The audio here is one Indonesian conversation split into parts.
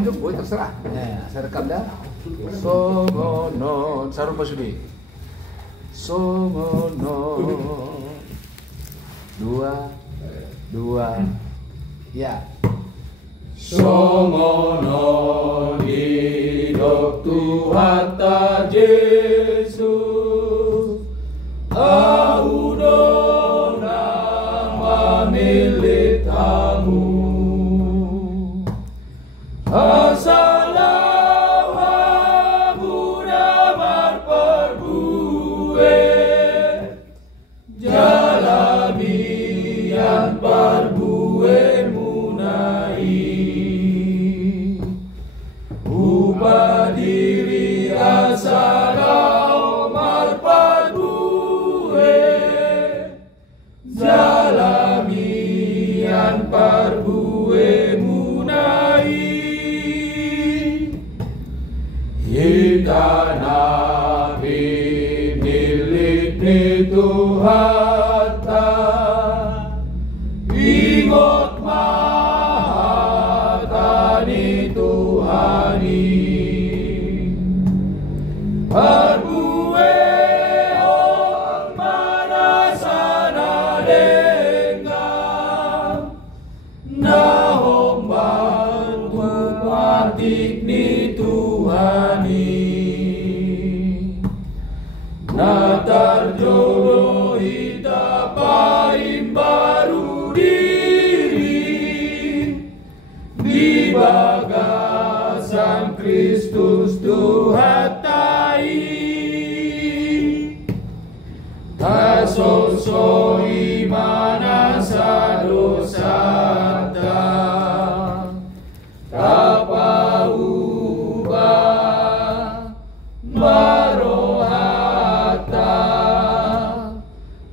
juga boleh terserah. Saya rekam dah. Songono, Sarupa Sudi. Songono. Dua. Ya. Songono hidup Tuhan ta Yesus. Audona mamilit tamu. Asalawa Buddha marparbue. Jalamian parbue munai. Upadiri asarau marparbue. Jalamian parbue munai. Kita nabi milik ni Tuhan ta, ingot mahatani Tuhani. Parbue on manasana dengang, nahong bantu matik ni Tuhani. Natarjono ita paim baru diri di bagasan Kristus Tuhan tai. Tasosoi manasa dosata tapa ubah marohata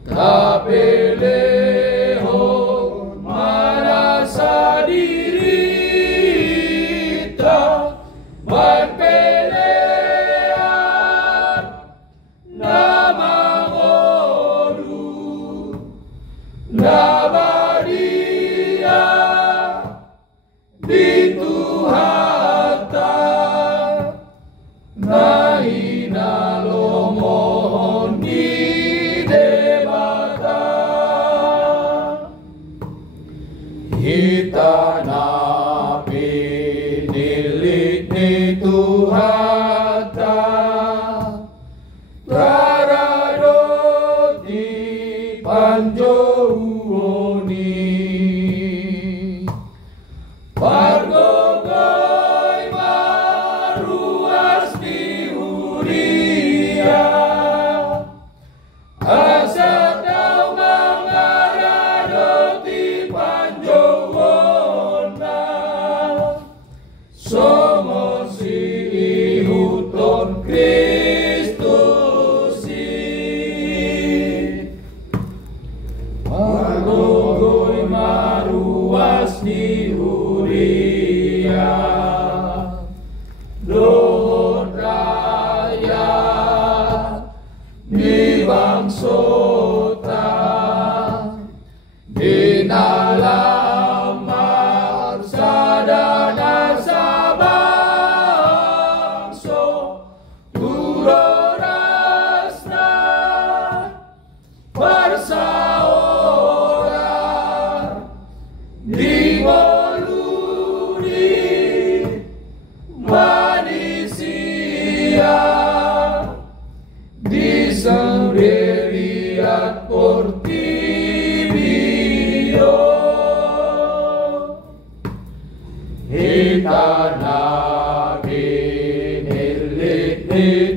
kapeleho marasa dirita manpelean namagodu nabadia di Tuhata naina lomohon di debata. Kita nabi nilik ni Tuhata taradot di panjauoni. Pargogoy maruas di huria, asa daw mangaradot di panjauona. Somos si ihuton Kristus Pargogoy maruas di huria, dohon raya di bangsota, dinalamar sadana sabangso, turorasna parsaorar di moludi manisia di sendirian portibio. Kita nabi nilik ni